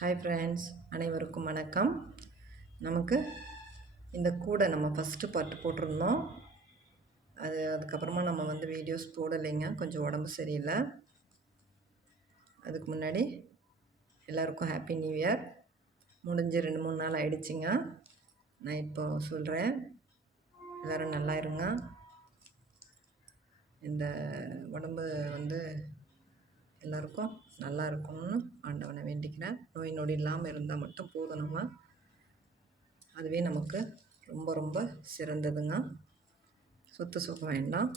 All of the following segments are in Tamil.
ஹாய் ஃப்ரெண்ட்ஸ், அனைவருக்கும் வணக்கம். நமக்கு இந்த கூடை நம்ம ஃபஸ்ட்டு பார்ட் போட்டிருந்தோம். அதுக்கப்புறமா நம்ம வீடியோஸ் போடலைங்க, கொஞ்சம் உடம்பு சரியில்லை. அதுக்கு முன்னாடி எல்லாருக்கும் ஹாப்பி நியூ இயர். முடிஞ்சு 2-3 நாள் ஆயிடுச்சுங்க. நான் இப்போ சொல்கிறேன், எல்லோரும் நல்லா இருங்க. இந்த உடம்பு எல்லாருக்கும் நல்லா இருக்கணும்னு ஆண்டவனை வேண்டிக்கிறேன். நோய் நொடி இல்லாமல் இருந்தால் மட்டும் போதும். அதுவே நமக்கு ரொம்ப ரொம்ப சிறந்ததுங்க. சொத்து சுகம் வேண்டாம்.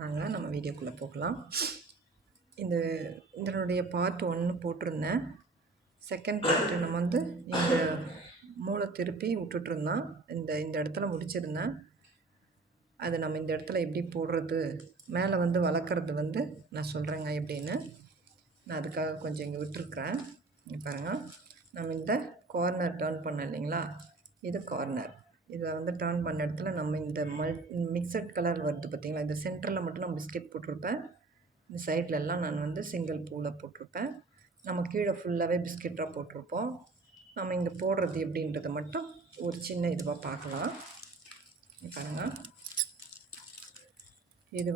வாங்க நம்ம வீடியோக்குள்ளே போகலாம். இதனுடைய பார்ட் 1 போட்டிருந்தேன். செகண்ட் பார்ட்டு நம்ம இந்த மூளை திருப்பி விட்டுட்ருந்தோம். இந்த இடத்துல முடிச்சிருந்தேன். அது நம்ம இந்த இடத்துல எப்படி போடுறது, மேலே வளர்க்குறது நான் சொல்கிறேங்க எப்படின்னு. நான் அதுக்காக கொஞ்சம் இங்கே விட்டுருக்குறேன். இங்கே பாருங்கள், நம்ம இந்த கார்னர் டேர்ன் பண்ண இல்லைங்களா, இது கார்னர். இதை டேர்ன் பண்ண இடத்துல நம்ம இந்த மிக்சட் கலர் வருது பார்த்திங்களா, இந்த சென்டரில் மட்டும் நான் பிஸ்கெட் போட்டிருப்பேன். இந்த சைட்லலாம் நான் சிங்கிள் பூவில் போட்டிருப்பேன். நம்ம கீழே ஃபுல்லாகவே பிஸ்கெட்டாக போட்டிருப்போம். நம்ம இங்கே போடுறது எப்படின்றத மட்டும் ஒரு சின்ன இதுவாக பார்க்கலாம். பாருங்கள், இது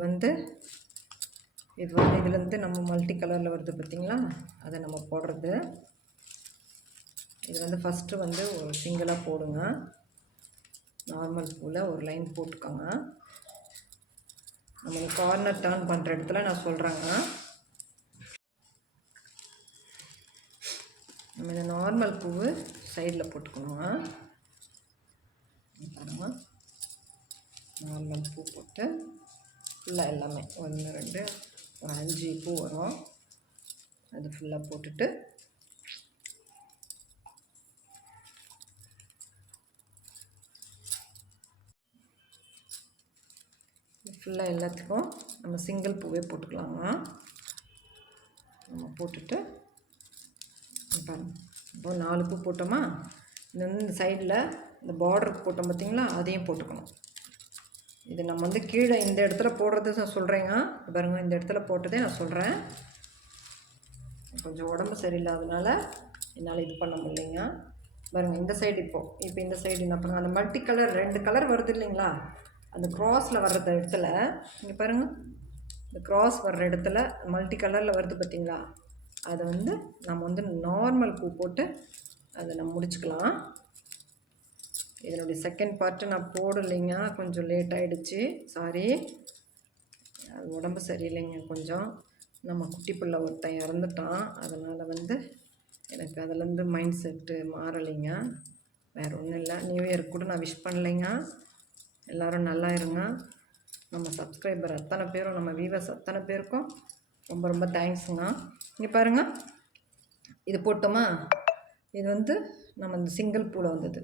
இதுலேருந்து நம்ம மல்டி கலரில் வருது பார்த்திங்களா, அதை நம்ம போடுறது. இது ஃபஸ்ட்டு ஒரு சிங்கிளாக போடுங்க. நார்மல் பூவில் ஒரு லைன் போட்டுக்கோங்க. நம்ம கார்னர் டர்ன் பண்ணுற இடத்துல நான் சொல்கிறேங்க. நம்ம இந்த நார்மல் பூவு சைடில் போட்டுக்கணுங்க. பாருங்க, நார்மல் பூ போட்டு ஃபுல்லாக எல்லாமே 1 2 ஒரு 5 பூ வரும். அது ஃபுல்லாக போட்டுட்டு ஃபுல்லாக எல்லாத்துக்கும் நம்ம சிங்கிள் பூவே போட்டுக்கலாங்க. நம்ம போட்டுட்டு பாருங்கள், இப்போ 4 பூ போட்டோமா, இந்த சைடில் இந்த பார்டருக்கு போட்டோம் பார்த்திங்களா, அதையும் போட்டுக்கணும். இது நம்ம கீழே இந்த இடத்துல போடுறது நான் சொல்கிறேங்க. பாருங்கள், இந்த இடத்துல போட்டதே நான் சொல்கிறேன். கொஞ்சம் உடம்பு சரியில்லாதனால என்னால் இது பண்ண முடியலைங்க. பாருங்கள், இந்த சைடு இப்போ இந்த சைடு என்ன பண்ணுங்க, அந்த மல்டி கலர் 2 கலர் வருது இல்லைங்களா, அந்த க்ராஸில் வர்ற இடத்துல இங்கே பாருங்கள், இந்த க்ராஸ் வர்ற இடத்துல மல்டி கலரில் வருது பார்த்திங்களா, அதை நம்ம நார்மல் பூ போட்டு அதை நம்ம முடிச்சுக்கலாம். இதனுடைய செகண்ட் பார்ட்டு நான் போடலைங்க, கொஞ்சம் லேட் ஆகிடுச்சு, சாரி. அது உடம்பு சரியில்லைங்க கொஞ்சம். நம்ம குட்டி பிள்ளை ஒருத்தன் இறந்துட்டான், அதனால் எனக்கு அதுலேருந்து மைண்ட் செட்டு மாறலைங்க. வேறு ஒன்றும் இல்லை. நியூ இயருக்கு கூட நான் விஷ் பண்ணலைங்க. எல்லோரும் நல்லா இருங்க. நம்ம சப்ஸ்கிரைபர் அத்தனை பேரும், நம்ம வியூவர்ஸ் அத்தனை பேருக்கும் ரொம்ப ரொம்ப தேங்க்ஸுங்க. இங்கே பாருங்கள், இது போட்டோமா, இது நம்ம இந்த சிங்கிள் பூவில் வந்தது.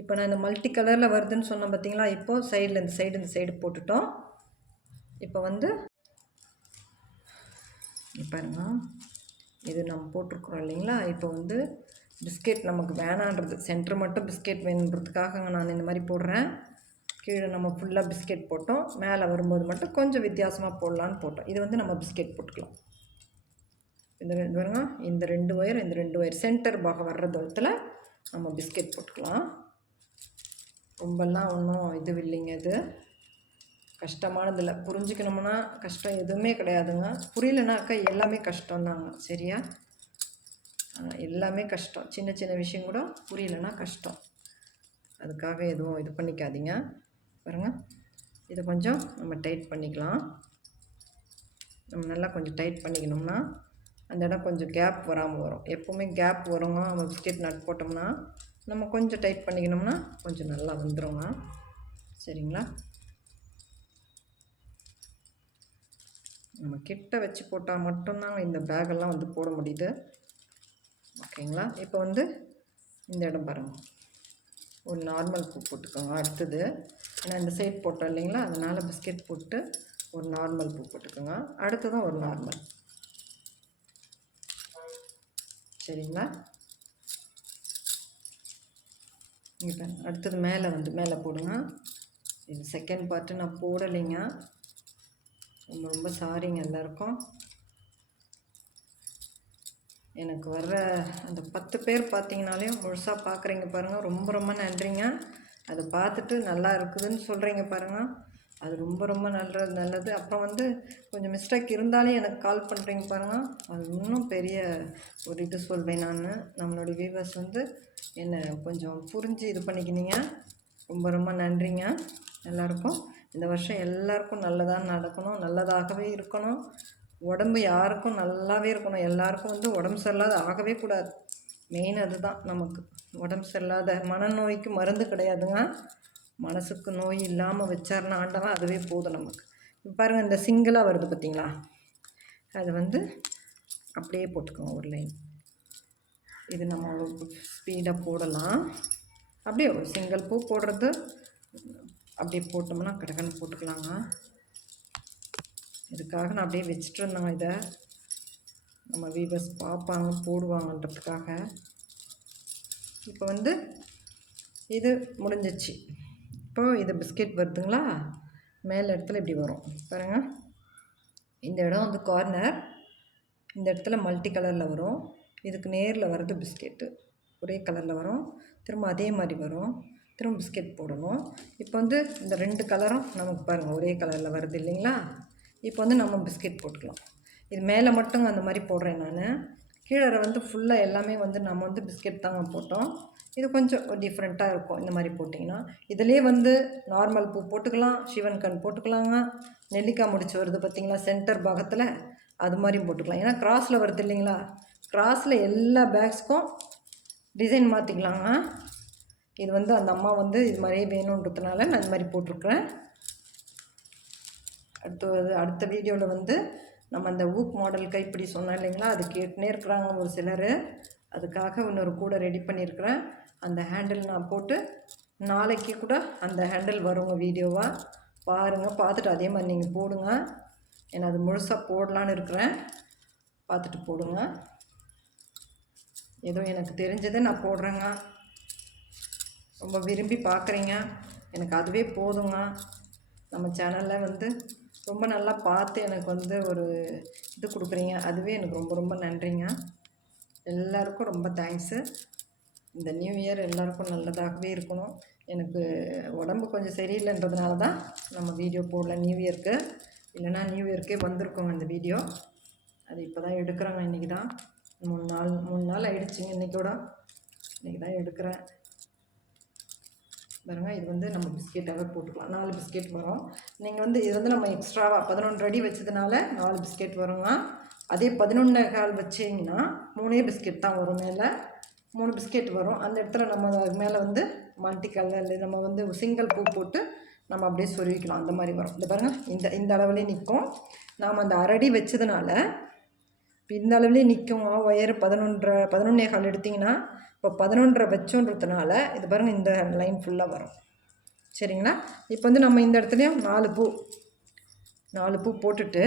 இப்போ நான் இந்த மல்டி கலரில் வருதுன்னு சொன்னேன் பார்த்தீங்களா, இப்போது சைடில் இந்த சைடு போட்டுட்டோம். இப்போ பாருங்க, இது நம்ம போட்டிருக்குறோம் இல்லைங்களா. இப்போ பிஸ்கெட் நமக்கு வேணான்றது, சென்டர் மட்டும் பிஸ்கெட் வேணுன்றதுக்காக நான் இந்த மாதிரி போடுறேன். கீழே நம்ம ஃபுல்லாக பிஸ்கெட் போட்டோம், மேலே வரும்போது மட்டும் கொஞ்சம் வித்தியாசமாக போடலான்னு போட்டோம். இது நம்ம பிஸ்கெட் போட்டுக்கலாம். இந்த பாருங்க, இந்த 2 ஒயர் சென்டர் பாகம் வர்ற தூரத்தில் நம்ம பிஸ்கெட் போட்டுக்கலாம். ரொம்பலாம் ஒன்றும் இது இல்லைங்க, இது கஷ்டமானதில்லை. புரிஞ்சுக்கணும்னா கஷ்டம் எதுவுமே கிடையாதுங்க. புரியலனாக்கா எல்லாமே கஷ்டம்தாங்க, சரியா? எல்லாமே கஷ்டம். சின்ன சின்ன விஷயம் கூட புரியலைன்னா கஷ்டம். அதுக்காக எதுவும் இது பண்ணிக்காதீங்க. பாருங்கள், இதை கொஞ்சம் நம்ம டைட் பண்ணிக்கலாம். நம்ம நல்லா கொஞ்சம் டைட் பண்ணிக்கணும்னா அந்த இடம் கொஞ்சம் கேப் வராமல் வரும். எப்போவுமே கேப் வருங்க. நம்ம பிஸ்கெட் நட் போட்டோம்னா நம்ம கொஞ்சம் டைட் பண்ணிக்கணும்னா கொஞ்சம் நல்லா வந்துடுங்க, சரிங்களா? நம்ம கிட்ட வச்சு போட்டால் மட்டும்தாங்க இந்த பேக்கெல்லாம் போட முடியுது, ஓகேங்களா? இப்போ இந்த இடம் பாருங்கள், ஒரு நார்மல் பூ போட்டுக்கோங்க. அடுத்தது ஏன்னா இந்த சைட் போட்டோம் இல்லைங்களா, அதனால் பிஸ்கெட் போட்டு ஒரு நார்மல் பூ போட்டுக்கோங்க. அடுத்ததும் ஒரு நார்மல், சரிங்களா? இப்போ அடுத்தது மேலே போடுங்க. இது செகண்ட் பார்ட்டு நான் போடலைங்க, ரொம்ப ரொம்ப சாரிங்க எல்லாருக்கும். எனக்கு வர்ற அந்த 10 பேர் பார்த்தீங்கனாலே முழுசாக பார்க்குறீங்க பாருங்கள், ரொம்ப ரொம்ப நன்றிங்க. அதை பார்த்துட்டு நல்லா இருக்குதுன்னு சொல்கிறீங்க பாருங்கள், அது ரொம்ப ரொம்ப நல்லது. அப்புறம் வந்து கொஞ்சம் மிஸ்டேக் இருந்தாலே எனக்கு கால் பண்ணுறீங்க பாருங்கள், அது இன்னும் பெரிய ஒரு இது சொல்வேன் நான். நம்மளுடைய வியூவர்ஸ் வந்து என்னை கொஞ்சம் புரிஞ்சு இது பண்ணிக்கினீங்க. ரொம்ப ரொம்ப நன்றிங்க எல்லாருக்கும். இந்த வருஷம் எல்லாருக்கும் நல்லதாக நடக்கணும், நல்லதாகவே இருக்கணும். உடம்பு யாருக்கும் நல்லாவே இருக்கணும். எல்லாருக்கும் வந்து உடம்பு சரியில்லாத ஆகவே கூடாது. மெயின் அதுதான் நமக்கு. உடம்பு சரியில்லாத மனநோய்க்கு மருந்து கிடையாதுங்க. மனசுக்கு நோய் இல்லாமல் வச்சார்னா ஆண்டவன், அதுவே போதும் நமக்கு. இப்போ பாருங்கள், இந்த சிங்கிளாக வருது பார்த்தீங்களா, அது வந்து அப்படியே போட்டுக்கோங்க ஒரு லைன். இது நம்ம ஸ்பீடாக போடலாம். அப்படியே ஒரு சிங்கிள் பூ போடுறது அப்படியே போட்டோம்னா கடகன்னு போட்டுக்கலாங்க. இதுக்காக நான் அப்படியே வச்சுட்டு இருந்தேங்க. இதை நம்ம வீவர்ஸ் பார்ப்பாங்க போடுவாங்கன்றதுக்காக. இப்போ வந்து இது முடிஞ்சிச்சு. இப்போது இது பிஸ்கெட் வருதுங்களா, மேலே இடத்துல இப்படி வரும் பாருங்கள். இந்த இடம் வந்து கார்னர், இந்த இடத்துல மல்டி கலரில் வரும். இதுக்கு நேரில் வர்றது பிஸ்கெட்டு, ஒரே கலரில் வரும். திரும்ப அதே மாதிரி வரும், திரும்ப பிஸ்கெட் போடணும். இப்போ வந்து இந்த 2 கலரும் நமக்கு பாருங்கள் ஒரே கலரில் வருது இல்லைங்களா. இப்போ வந்து நம்ம பிஸ்கெட் போட்டுக்கலாம். இது மேலே மட்டும் அந்த மாதிரி போடுறேன் நான். கீழே வந்து ஃபுல்லாக எல்லாமே வந்து நம்ம வந்து பிஸ்கெட் தாங்க போட்டோம். இது கொஞ்சம் டிஃப்ரெண்ட்டாக இருக்கும் இந்த மாதிரி போட்டிங்கன்னா. இதிலே வந்து நார்மல் பூ போட்டுக்கலாம், சிவன் கண் போட்டுக்கலாங்க. நெல்லிக்காய் முடிச்சு வருது பார்த்திங்களா சென்டர் பாகத்தில், அது மாதிரியும் போட்டுக்கலாம். ஏன்னா கிராஸில் வருது இல்லைங்களா, கிராஸில் எல்லா பேக்ஸ்க்கும் டிசைன் மாற்றிக்கலாங்க. இது வந்து அந்த அம்மா வந்து இது மாதிரியே வேணுன்றதுனால நான் இது மாதிரி போட்டிருக்கிறேன். அடுத்த வீடியோவில் வந்து நம்ம அந்த ஊக் மாடல் கைப்பிடி சொன்னோம் இல்லைங்களா, அது கேட்டுனே இருக்கிறாங்க ஒரு சிலர். அதுக்காக இன்னொரு கூட ரெடி பண்ணியிருக்கிறேன். அந்த ஹேண்டில் நான் போட்டு நாளைக்கு கூட அந்த ஹேண்டில் வருங்க வீடியோவாக பாருங்கள். பார்த்துட்டு அதே மாதிரி நீங்கள் போடுங்க. ஏன்னா அது முழுசாக போடலான்னு இருக்கிறேன், பார்த்துட்டு போடுங்க. ஏதோ எனக்கு தெரிஞ்சதை நான் போடுறேங்க. ரொம்ப விரும்பி பார்க்குறீங்க, எனக்கு அதுவே போதுங்க. நம்ம சேனலில் வந்து ரொம்ப நல்லா பார்த்து எனக்கு வந்து ஒரு இது கொடுக்குறீங்க, அதுவே எனக்கு ரொம்ப ரொம்ப நன்றிங்க. எல்லாருக்கும் ரொம்ப தேங்க்ஸு. இந்த நியூ இயர் எல்லாருக்கும் நல்லதாகவே இருக்கணும். எனக்கு உடம்பு கொஞ்சம் சரியில்லைன்றதுனால தான் நம்ம வீடியோ போடல நியூ இயருக்கு. இல்லைனா நியூ இயர்க்கே வந்திருக்கோங்க இந்த வீடியோ. அது இப்போ தான் எடுக்கிறோங்க. இன்றைக்கி தான் 3 நாள் ஆகிடுச்சிங்க. இன்றைக்கி தான் எடுக்கிறேன் பாருங்க. இது வந்து நம்ம பிஸ்கெட்டாகவே போட்டுக்கலாம். 4 பிஸ்கெட் வரும். நீங்கள் வந்து இது வந்து நம்ம எக்ஸ்ட்ராவாக 11 அடி வச்சதுனால 4 பிஸ்கெட் வருங்க. அதே 11.25 வச்சிங்கன்னா 3 பிஸ்கெட் தான் வரும். மேலே 3 பிஸ்கெட் வரும். அந்த இடத்துல நம்ம மேலே வந்து மல்டி கலர் நம்ம வந்து சிங்கிள் பூ போட்டு நம்ம அப்படியே சொருவிக்கலாம். அந்த மாதிரி வரும். இந்த பாருங்கள், இந்த அளவுலேயே நிற்கும். நாம் அந்த அரடி வச்சதுனால இப்போ இந்த அளவுலேயே நிற்கும். ஒயர் 11.25 எடுத்திங்கன்னா இப்போ 11.5 வச்சோன்றதுனால இது பாருங்கள், இந்த லைன் ஃபுல்லாக வரும். சரிங்களா. இப்போ வந்து நம்ம இந்த இடத்துலையும் 4 பூ போட்டுட்டு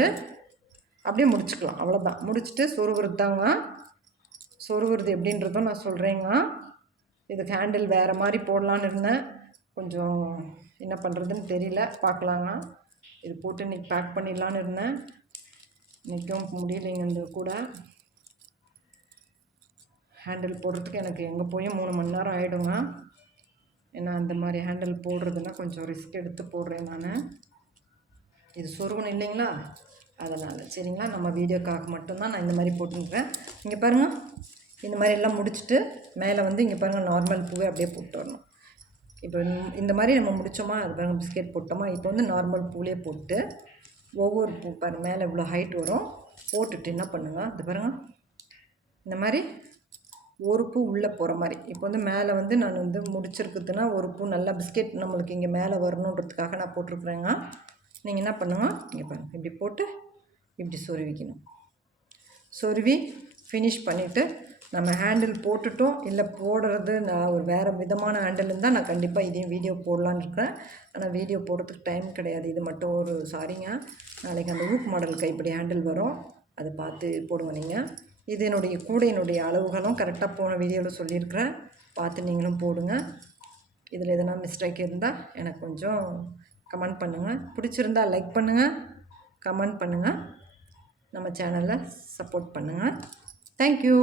அப்படியே முடிச்சுக்கலாம். அவ்வளோதான், முடிச்சுட்டு சொருவுறது தாங்க. சொருவுறது எப்படின்றதும் நான் சொல்கிறேங்க. இதுக்கு ஹேண்டில் வேறு மாதிரி போடலான்னு இருந்தேன், கொஞ்சம் என்ன பண்ணுறதுன்னு தெரியல, பார்க்கலாங்க. இது போட்டு இன்றைக்கி பேக் பண்ணிடலான்னு இருந்தேன். இன்றைக்கும் முடியலைங்க. இந்த கூட ஹேண்டில் போடுறதுக்கு எனக்கு எங்கே போய் 3 மணி நேரம் ஆகிடுங்க. ஏன்னா அந்த மாதிரி ஹேண்டில் போடுறதுன்னா கொஞ்சம் ரிஸ்க் எடுத்து போடுறேன் நான். இது சொருகணும் இல்லைங்களா, அதனால். சரிங்களா, நம்ம வீடியோக்காக மட்டும்தான் நான் இந்த மாதிரி போட்டுருக்கேன். இங்கே பாருங்கள், இந்த மாதிரி எல்லாம் முடிச்சுட்டு மேலே வந்து இங்கே பாருங்கள் நார்மல் பூவே அப்படியே போட்டு வரணும். இப்போ இந்த மாதிரி நம்ம முடித்தோமா, அது பாருங்கள் பிஸ்கெட் போட்டோமா. இப்போ வந்து நார்மல் பூலே போட்டு ஒவ்வொரு பூ பாருங்கள் மேலே இவ்வளோ ஹைட் வரும். போட்டுட்டு என்ன பண்ணுங்கள், இது பாருங்கள் இந்த மாதிரி ஒரு பூ உள்ளே போகிற மாதிரி. இப்போ வந்து மேலே வந்து நான் வந்து முடிச்சிருக்குதுன்னா ஒரு பூ நல்லா பிஸ்கெட் நம்மளுக்கு இங்கே மேலே வரணுன்றதுக்காக நான் போட்டிருக்குறேங்க. நீங்கள் என்ன பண்ணுங்க, இங்கே பாருங்கள் இப்படி போட்டு இப்படி சொருவிக்கணும். சொருவி ஃபினிஷ் பண்ணிவிட்டு நம்ம ஹேண்டில் போட்டுட்டோம். இல்லை போடுறது நான் ஒரு வேறு விதமான ஹேண்டில் இருந்தால் நான் கண்டிப்பாக இதையும் வீடியோ போடலான்னு இருக்கிறேன். ஆனால் வீடியோ போடுறதுக்கு டைம் கிடையாது. இது மட்டும் ஒரு சாரிங்க. நாளைக்கு அந்த ஊக் மாடல் கைப்படி ஹேண்டில் வரும், அதை பார்த்து போடுவோம் நீங்கள். இது என்னுடைய அளவுகளும் கரெக்டாக போன வீடியோவில் சொல்லியிருக்கிறேன், பார்த்து நீங்களும் போடுங்க. இதில் எதனா மிஸ்டேக் இருந்தால் எனக்கு கொஞ்சம் கமெண்ட் பண்ணுங்கள். பிடிச்சிருந்தால் லைக் பண்ணுங்கள், கமெண்ட் பண்ணுங்கள், நம்ம சேனலை சப்போர்ட் பண்ணுங்கள். தேங்க்யூ.